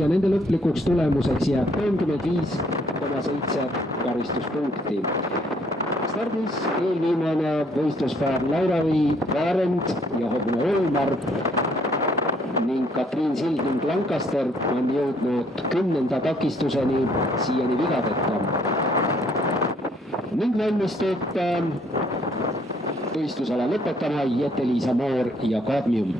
ja nende lõplikuks tulemuseks jääb 35,7 karistuspunkti. Stardis eelviimane võistluspäev Lauravi Vaarend ja Hobune Olmar ning Katriin Sild ning Lancaster on jõudnud 10. takistuseni siiani vigadeta. Ning valmistub võistlusala lõpetama Jette-Liisa Moor ja Kadmium.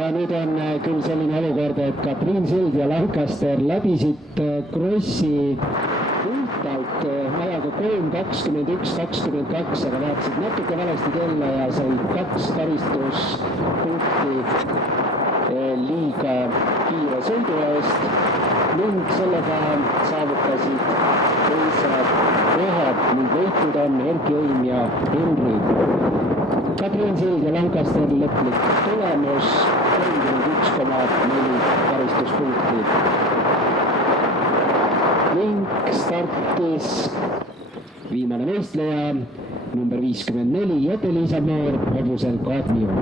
Ja nüüd on küll selline olukord, et Katriin Sild ja Lancaster läbisid krossi puhtalt ajaga 3:21:22, aga vaatasid natuke valesti kella ja said 2 karistuspunkti liiga kiire sõidu eest ning sellega saavutasid teised kohad ning võitnud on Erki Õim ja Henri. Katriin Sild ja Lancaster lõplik tulemus 31,4 karistuspunkti. Ning startis viimane võistleja number 54 Jette-Liisa Moor hobusel Kadmium.